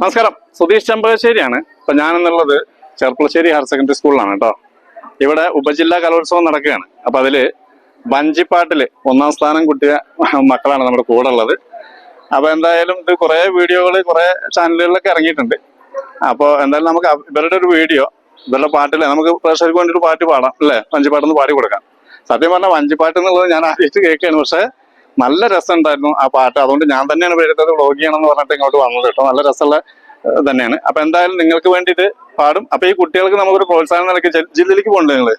നമസ്കാരം. സുധീഷ് ചെമ്പകശ്ശേരിയാണ്. ഇപ്പൊ ഞാനെന്നുള്ളത് Cherpulassery higher secondary സ്കൂളിലാണ് കേട്ടോ. ഇവിടെ ഉപജില്ലാ കലോത്സവം നടക്കുകയാണ്. അപ്പൊ അതിൽ വഞ്ചിപ്പാട്ടിൽ ഒന്നാം സ്ഥാനം കിട്ടിയ മക്കളാണ് നമ്മുടെ കൂടെ ഉള്ളത്. അപ്പൊ എന്തായാലും ഇത് കുറെ വീഡിയോകൾ കുറെ ചാനലുകളിലൊക്കെ ഇറങ്ങിയിട്ടുണ്ട്. അപ്പോൾ എന്തായാലും നമുക്ക് ഇവരുടെ ഒരു വീഡിയോ ഇവരുടെ പാട്ടിൽ നമുക്ക് പ്രേക്ഷകർക്ക് വേണ്ടി ഒരു പാട്ട് പാടാം അല്ലേ? വഞ്ചിപ്പാട്ടൊന്ന് പാടി കൊടുക്കാം. സത്യം പറഞ്ഞാൽ വഞ്ചിപ്പാട്ട് എന്നുള്ളത് ഞാൻ ആദ്യമായിട്ട് കേൾക്കുകയാണ്. പക്ഷെ നല്ല രസമുണ്ടായിരുന്നു ആ പാട്ട്. അതുകൊണ്ട് ഞാൻ തന്നെയാണ് പേരെടുത്തത് വ്ളോഗ് ചെയ്യണമെന്ന് പറഞ്ഞിട്ട് ഇങ്ങോട്ട് വന്നത് കേട്ടോ. നല്ല രസമുള്ള തന്നെയാണ്. അപ്പൊ എന്തായാലും നിങ്ങൾക്ക് വേണ്ടിയിട്ട് പാടും. അപ്പൊ ഈ കുട്ടികൾക്ക് നമുക്കൊരു പ്രോത്സാഹനം നിലയ്ക്ക് ജില്ലയിലേക്ക് പോകണ്ടേ നിങ്ങൾ?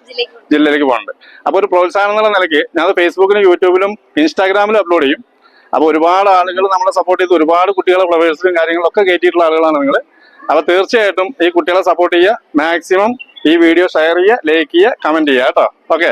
ജില്ലയിലേക്ക് പോകണ്ടേ. അപ്പൊ ഒരു പ്രോത്സാഹനം എന്നുള്ള നിലയ്ക്ക് ഞാൻ ഫേസ്ബുക്കിലും യൂട്യൂബിലും ഇൻസ്റ്റാഗ്രാമിലും അപ്ലോഡ് ചെയ്യും. അപ്പൊ ഒരുപാട് ആളുകൾ നമ്മളെ സപ്പോർട്ട് ചെയ്ത് ഒരുപാട് കുട്ടികളെ ഫ്ലവേഴ്സിലും കാര്യങ്ങളൊക്കെ കയറ്റിയിട്ടുള്ള ആളുകളാണ് നിങ്ങൾ അപ്പൊ തീർച്ചയായിട്ടും ഈ കുട്ടികളെ സപ്പോർട്ട് ചെയ്യുക. മാക്സിമം ഈ വീഡിയോ ഷെയർ ചെയ്യുക ലൈക്ക് ചെയ്യുക കമന്റ് ചെയ്യുക കേട്ടോ. ഓക്കെ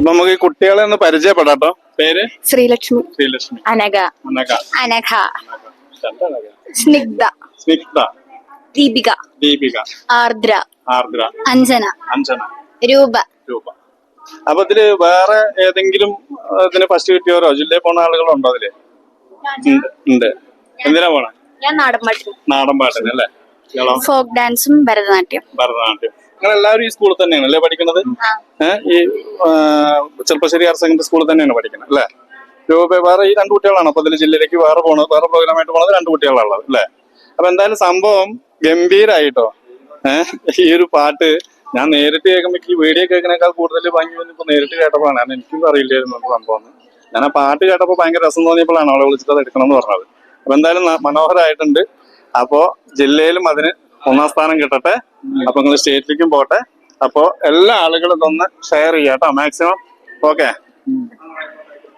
അപ്പൊ നമുക്ക് ഈ കുട്ടികളെ ഒന്ന് പരിചയപ്പെടാട്ടോ. പേര്? ശ്രീലക്ഷ്മി. ശ്രീലക്ഷ്മി. അനഘ. അനഘ. അനഘ. സ്നിഗ്ധ. സ്നിഗ്ധ. ദീപിക. ദീപിക. ആർദ്ര. ആർദ്ര. അഞ്ജന. അഞ്ജന. രൂപ. രൂപ. അപ്പൊ ഇതിൽ വേറെ ഏതെങ്കിലും ഇതിന് ഫസ്റ്റ് കിട്ടിയവരോ? ജില്ലയിൽ പോണ ആളുകളുണ്ടോ അതിൽ? ഉണ്ട്. ഉണ്ട് എന്തിനാ പോണേ? ഞാൻ നാടൻപാട്ടിന് നാടൻ പാട്ടിന് അല്ലേ ഇയാളോ ഫോക്ക് ഡാൻസും ഭരതനാട്യം. ഭരതനാട്യം. നിങ്ങൾ എല്ലാവരും ഈ സ്കൂളിൽ തന്നെയാണ് അല്ലേ പഠിക്കുന്നത്? ഈ ചെറുപ്പശ്ശേരി ഹയർ സെക്കൻഡറി സ്കൂളിൽ തന്നെയാണ് പഠിക്കുന്നത് അല്ലേ? രൂപ വേറെ ഈ രണ്ട് കുട്ടികളാണ്? അപ്പൊ അതിൽ ജില്ലയിലേക്ക് വേറെ പോണത് വേറെ പ്രോഗ്രാമായിട്ട് പോണത് രണ്ട് കുട്ടികളാണുള്ളത് അല്ലേ? അപ്പൊ എന്തായാലും സംഭവം ഗംഭീരായിട്ടോ? ഏഹ് ഈ ഒരു പാട്ട് ഞാൻ നേരിട്ട് കേൾക്കുമ്പോൾ ഈ വീഡിയോ കേൾക്കുന്നേക്കാൾ കൂടുതൽ ഭംഗി ഇപ്പൊ നേരിട്ട് കേട്ടപ്പോഴാണ്. കാരണം എനിക്കും അറിയില്ലായിരുന്നു സംഭവം. ഞാൻ ആ പാട്ട് കേട്ടപ്പോൾ ഭയങ്കര രസം തോന്നിയപ്പോഴാണ് അവളെ വിളിച്ചിട്ട് അത് എടുക്കണം എന്ന് പറഞ്ഞത്. അപ്പൊ എന്തായാലും മനോഹരമായിട്ടുണ്ട് അപ്പോ ജില്ലയിലും അതിന് ഒന്നാം സ്ഥാനം കിട്ടട്ടെ. അപ്പൊ നിങ്ങൾ സ്റ്റേറ്റിലേക്കും പോട്ടെ അപ്പോ എല്ലാ ആളുകളും ഇതൊന്ന് ഷെയർ ചെയ്യാം കേട്ടോ. Maximum okay